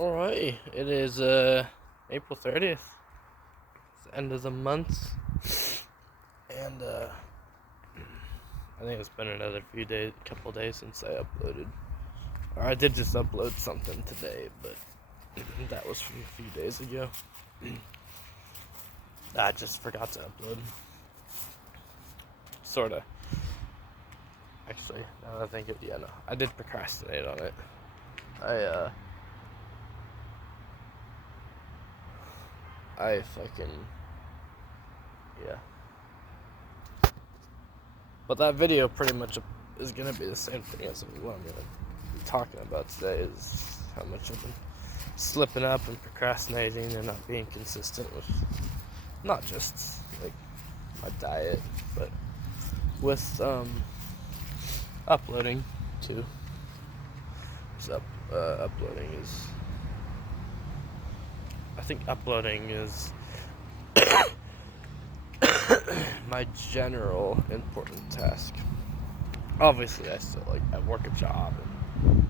Alright, it is April 30th. It's the end of the month. And I think it's been another couple days since I uploaded. Or I did just upload something today, but that was from a few days ago. I just forgot to upload. Sorta. Actually, now that I think of it, yeah, no. I did procrastinate on it. I fucking, yeah. But that video pretty much is gonna be the same thing as what I'm gonna be talking about today, is how much I've been slipping up and procrastinating and not being consistent with not just like my diet, but with uploading too. So uploading is, I think uploading is my general important task. Obviously, I work a job, and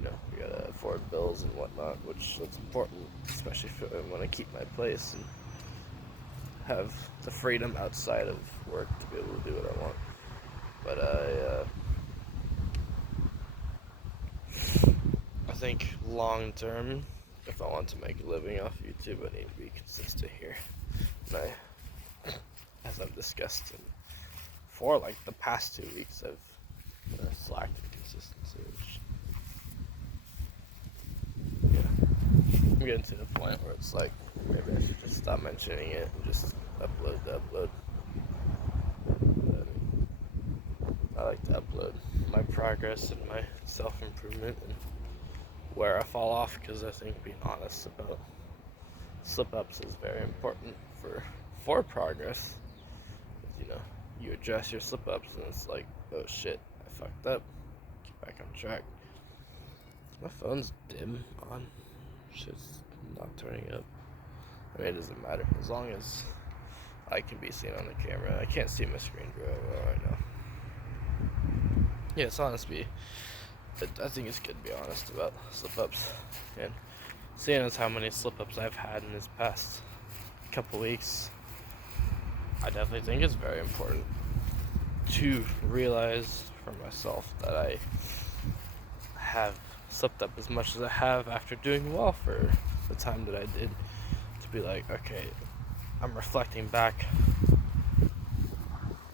we gotta afford bills and whatnot, which is important, especially if I want to keep my place and have the freedom outside of work to be able to do what I want. But I think long term, if I want to make a living off YouTube, I need to be consistent here. And as I've discussed, for like the past 2 weeks, I've slacked in consistency, which, yeah, I'm getting to the point where it's like, maybe I should just stop mentioning it and just upload the upload. But, I like to upload my progress and my self-improvement and where I fall off, because I think being honest about slip-ups is very important for progress. You address your slip-ups and it's like, oh shit, I fucked up, get back on track. My phone's dim on, shit's not turning up. I mean, it doesn't matter, as long as I can be seen on the camera. I can't see my screen very well right now. Yeah, it's honestly, I think it's good to be honest about slip-ups, and seeing as how many slip-ups I've had in this past couple weeks, I definitely think it's very important to realize for myself that I have slipped up as much as I have after doing well for the time that I did, to be like, okay, I'm reflecting back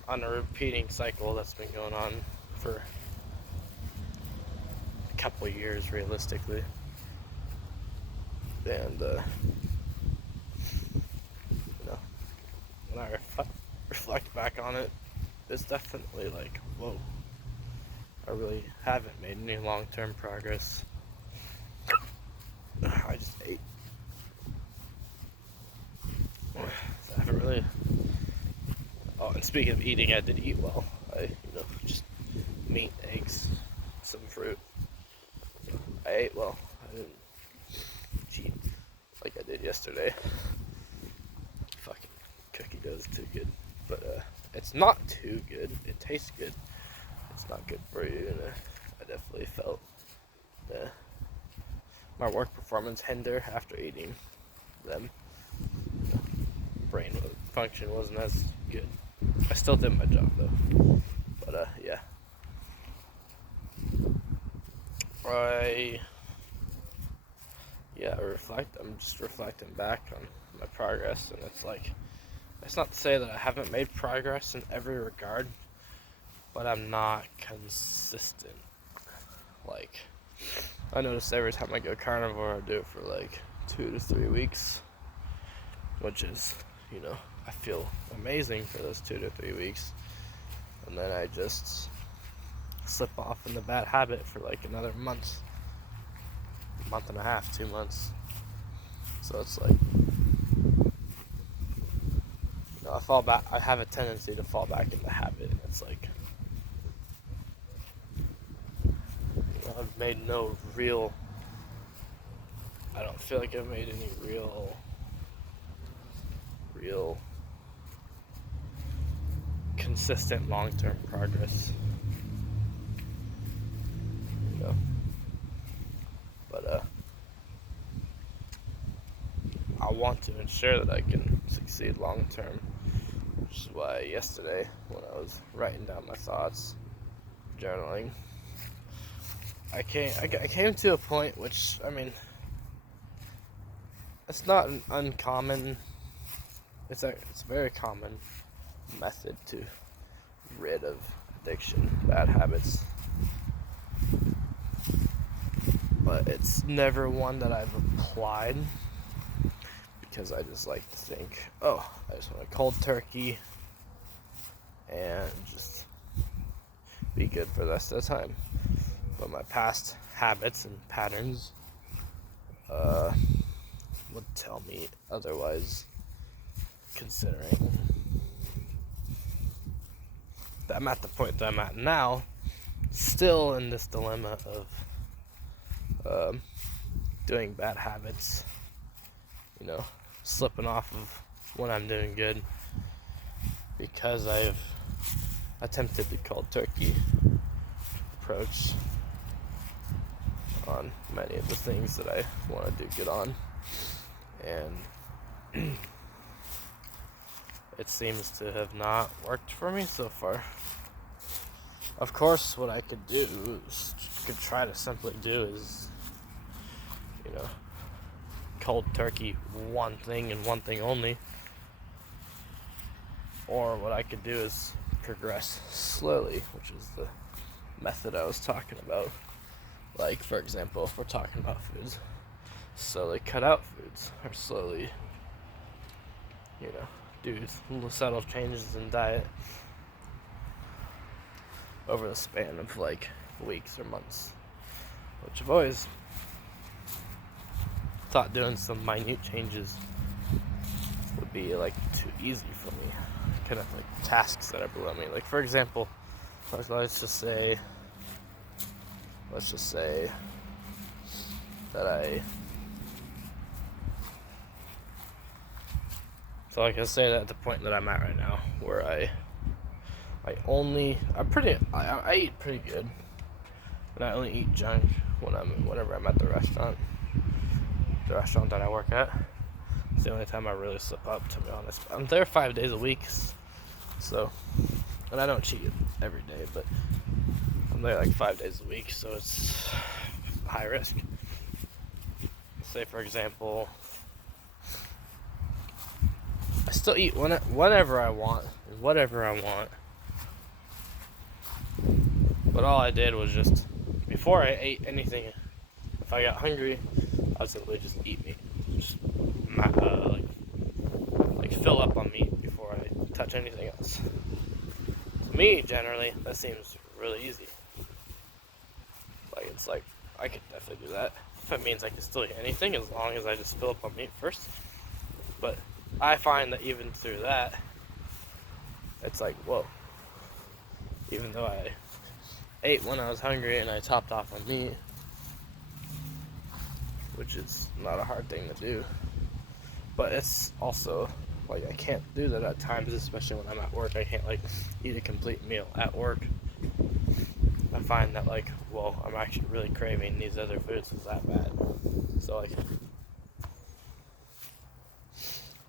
on a repeating cycle that's been going on for a couple years realistically, and when I reflect back on it, it's definitely like, whoa, I really haven't made any long-term progress. I just ate. I haven't really. Oh, and speaking of eating, I did eat well. I, just meat, eggs, some fruit. I ate well. I didn't cheat like I did yesterday. Fucking cookie dough is too good, but it's not too good. It tastes good. It's not good for you, and I definitely felt my work performance hinder after eating them. Brain function wasn't as good. I still did my job though, but yeah. I'm just reflecting back on my progress, and it's like, it's not to say that I haven't made progress in every regard, but I'm not consistent. Like, I notice every time I go carnivore, I do it for like 2 to 3 weeks, which is, I feel amazing for those 2 to 3 weeks, and then I just slip off in the bad habit for like another month and a half, 2 months. So it's like, I fall back. I have a tendency to fall back in the habit, and it's like, I've made no real. I don't feel like I've made any real consistent long-term progress. But want to ensure that I can succeed long term. Which is why yesterday, when I was writing down my thoughts, journaling, I came to a point which, I mean, it's not an uncommon, it's a very common method to rid of addiction, bad habits. But it's never one that I've applied, because I just like to think, oh, I just want a cold turkey and just be good for the rest of the time. But my past habits and patterns would tell me otherwise, considering that I'm at the point that I'm at now, still in this dilemma of doing bad habits, slipping off of when I'm doing good, because I've attempted the cold turkey approach on many of the things that I want to do good on, and it seems to have not worked for me so far. Of course, what I could try to simply do is, cold turkey one thing and one thing only. Or what I could do is progress slowly, which is the method I was talking about. Like, for example, if we're talking about foods, slowly cut out foods, or slowly, do little subtle changes in diet over the span of like weeks or months, which I've always thought doing some minute changes would be like too easy for me, kind of like tasks that are below me. Like, for example, let's just say that that at the point that I'm at right now, where I eat pretty good, but I only eat junk whenever I'm at the restaurant that I work at. It's the only time I really slip up, to be honest. I'm there 5 days a week, so, and I don't cheat every day, but I'm there like 5 days a week, so it's high risk. Say, for example, I still eat whenever I want, and whatever I want. But all I did was just, before I ate anything, if I got hungry, I would simply just eat meat. Just like fill up on meat before I touch anything else. To me, generally, that seems really easy. It's like, I could definitely do that. If it means I can still eat anything, as long as I just fill up on meat first. But I find that even through that, it's like, whoa. Even though I ate when I was hungry and I topped off on meat, which is not a hard thing to do, but it's also like, I can't do that at times, especially when I'm at work. I can't eat a complete meal at work. I find that I'm actually really craving these other foods. Is that bad? So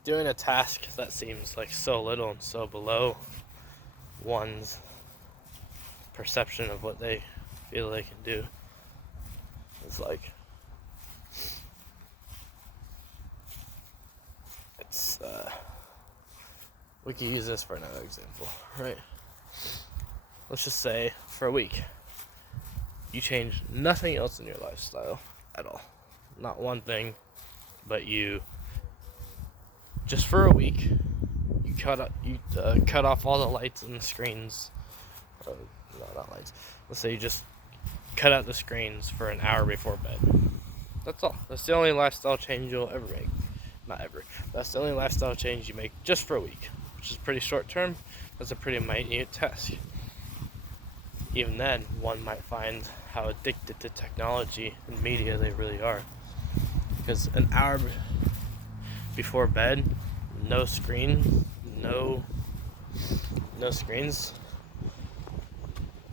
doing a task that seems so little and so below one's perception of what they feel they can do is it's we could use this for another example, right? Let's just say for a week you change nothing else in your lifestyle at all, not one thing, but you just for a week you cut off all the lights and the screens. No, not lights. Let's say you just cut out the screens for an hour before bed. That's all. That's the only lifestyle change you'll ever make. Not ever. That's the only lifestyle change you make just for a week, which is pretty short term. That's a pretty minute task. Even then, one might find how addicted to technology and media they really are. Because an hour before bed, no screens,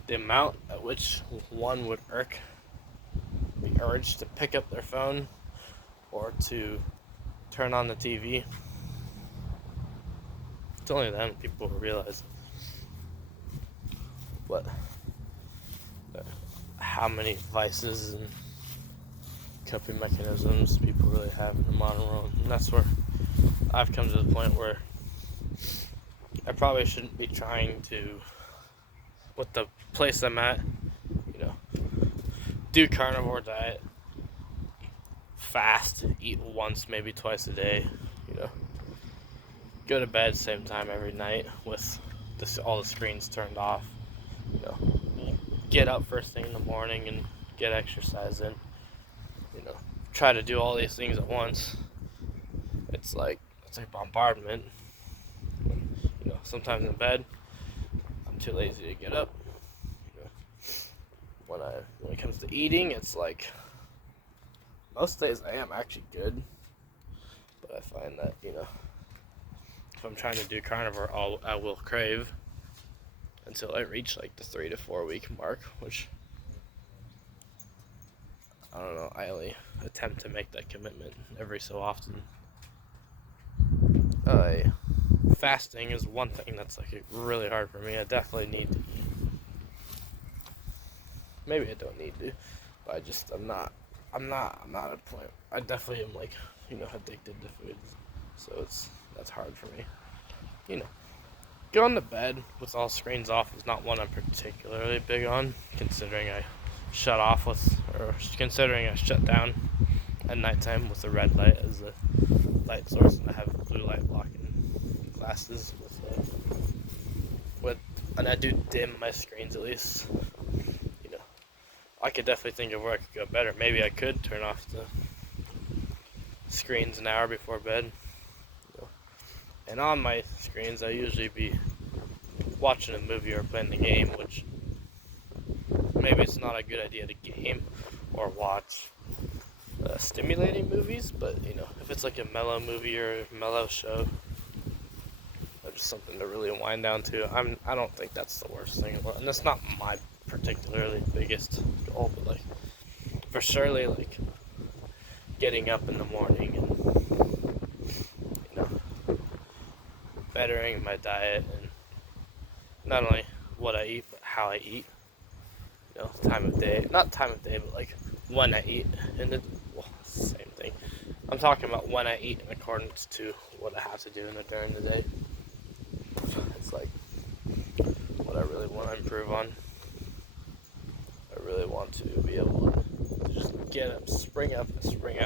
the amount at which one would be urged to pick up their phone or to turn on the TV. It's only then people realize what, how many vices and coping mechanisms people really have in the modern world. And that's where I've come to the point where I probably shouldn't be trying to, with the place I'm at, do carnivore diet, fast, eat once, maybe twice a day, go to bed same time every night with all the screens turned off, get up first thing in the morning and get exercise in, try to do all these things at once. It's like bombardment. Sometimes in bed, I'm too lazy to get up. When it comes to eating, it's like most days I am actually good, but I find that if I'm trying to do carnivore, I will crave until I reach like the 3 to 4 week mark, which I don't know. I only attempt to make that commitment every so often. Fasting is one thing that's like really hard for me. I definitely need to eat. Maybe I don't need to, but I'm not at a point. I definitely am like, addicted to food. So that's hard for me. Going to bed with all screens off is not one I'm particularly big on, considering I shut down at nighttime with the red light as a light source, and I have blue light blocking glasses and I do dim my screens at least. I could definitely think of where I could go better. Maybe I could turn off the screens an hour before bed. And on my screens, I usually be watching a movie or playing the game, which maybe it's not a good idea to game or watch stimulating movies, but if it's like a mellow movie or a mellow show, or just something to really wind down to, I don't think that's the worst thing in the world. And that's not my particularly biggest goal, but like for surely like getting up in the morning and bettering my diet, and not only what I eat but how I eat, time of day, not time of day, but like when I eat, and same thing. I'm talking about when I eat in accordance to what I have to do during the day. It's like what I really want to improve on. I really want to be able to just get up, spring out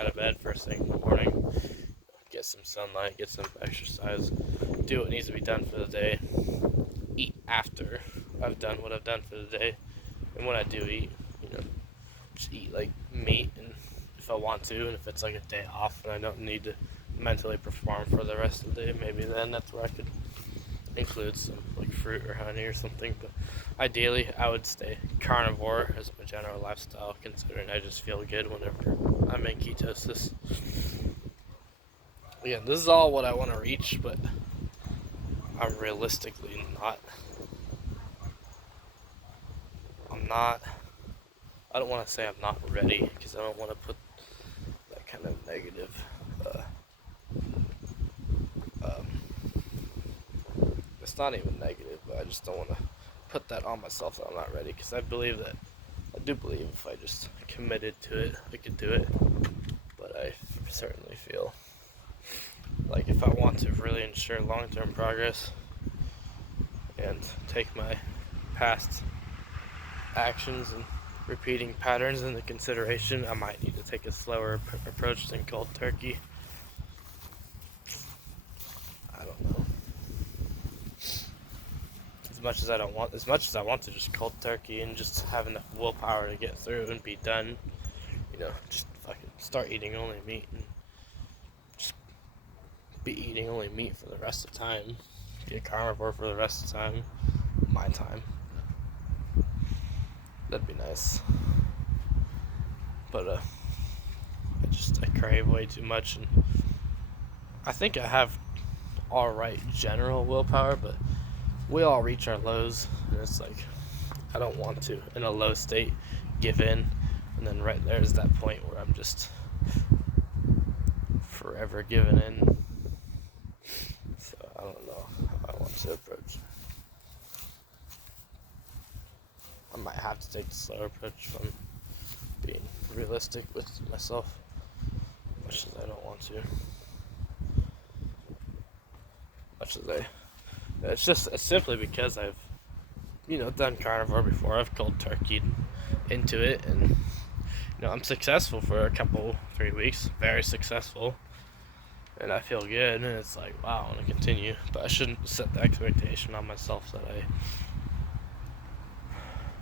of bed first thing in the morning, get some sunlight, get some exercise, do what needs to be done for the day, eat after I've done what I've done for the day, and when I do eat, just eat like meat, and if I want to, and if it's like a day off and I don't need to mentally perform for the rest of the day, maybe then that's where I could include some like fruit or honey or something. But ideally I would stay carnivore as my general lifestyle, considering I just feel good whenever I'm in ketosis. Again, this is all what I want to reach, but I'm realistically I don't want to say I'm not ready, because I don't want to put that kind of negative it's not even negative, but I just don't want to put that on myself that I'm not ready, because I do believe if I just committed to it, I could do it. But I certainly feel like if I want to really ensure long-term progress and take my past actions and repeating patterns into consideration, I might need to take a slower approach than cold turkey. I don't know. As much as I want to just cold turkey and just have enough willpower to get through and be done, just fucking start eating only meat and just be eating only meat for the rest of the time. Be a carnivore for the rest of the time. My time. That'd be nice. But I crave way too much, and I think I have alright general willpower, but we all reach our lows, and it's like I don't want to, in a low state, give in, and then right there is that point where I'm just forever ever given in. So I don't know how I want to approach. I might have to take the slower approach if I'm being realistic with myself, much as I don't want to. It's simply because I've, done carnivore before. I've cold turkeyed into it, and I'm successful for a couple, 3 weeks, very successful, and I feel good, and it's like, wow, I want to continue, but I shouldn't set the expectation on myself that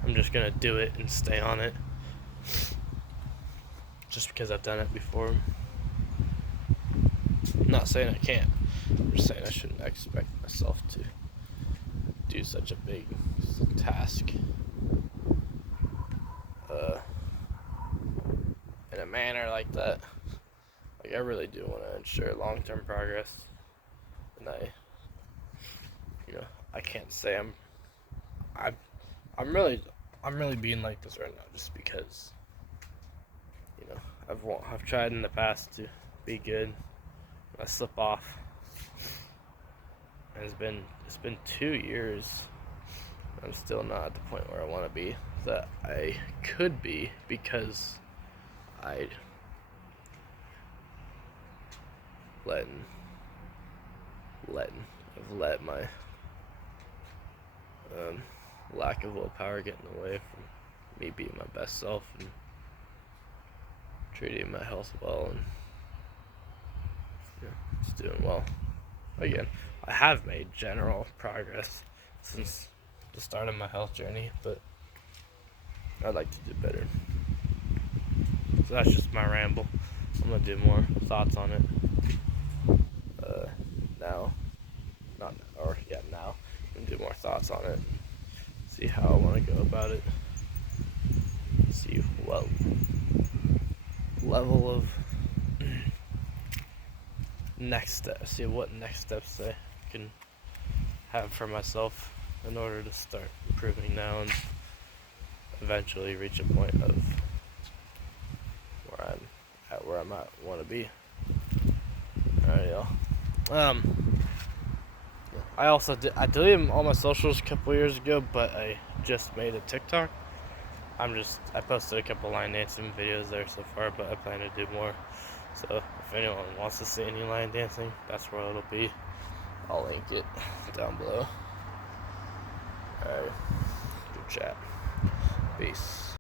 I'm just gonna do it and stay on it, just because I've done it before. I'm not saying I can't, I'm just saying I shouldn't expect myself to do such a big task in a manner like that. Like, I really do want to ensure long-term progress, and I can't say I'm really being like this right now just because I've tried in the past to be good. I slip off, and it's been 2 years. I'm still not at the point where I want to be, that I could be, because I've let my lack of willpower get in the way from me being my best self and treating my health well, and just doing well. Again, I have made general progress since the start of my health journey, but I'd like to do better. So that's just my ramble. I'm gonna do more thoughts on it now. Now. I'm gonna do more thoughts on it. See how I want to go about it. See what level of next steps. See what next steps I can have for myself in order to start improving now and eventually reach a point of where I'm at want to be. Alright, y'all. I deleted all my socials a couple years ago, but I just made a TikTok. I posted a couple line dancing videos there so far, but I plan to do more. So if anyone wants to see any line dancing, that's where it'll be. I'll link it down below. Alright, good chat. Peace.